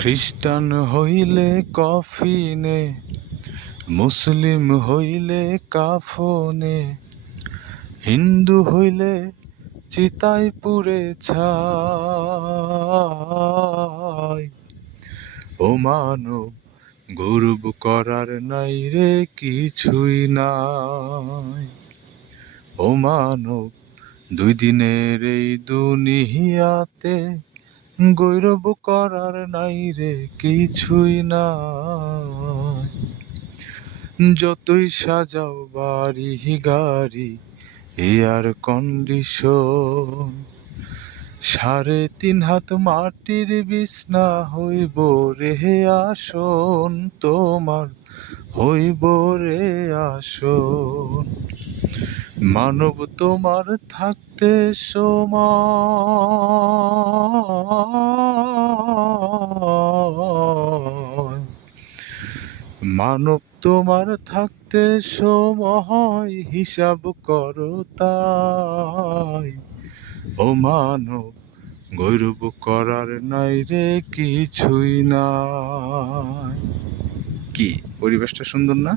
খ্রিস্টান হইলে কফিনে, মুসলিম হইলে কাফনে, হিন্দু হইলে চিতায় পুরে ছাই। ও গৌরব করার নাই রে কিছুই নাই। ও মানব দুই দিনের এই দুনিয়াতে গৌরব করার নাই রে কিছুই না যতই সাজাও বাড়ি গাড়ি এয়ার কন্ডিশন সাড়ে তিন হাত মাটির বিছনা হইব রে আসন, তোমার হইব রে আসন। মানব তোমার থাকতে সময় মানব তোমার থাকতে সময় হিসাব করো তাই। ও মানব, গৌরব করার নাই রে কিছুই না কি, পরিবেশটা সুন্দর না?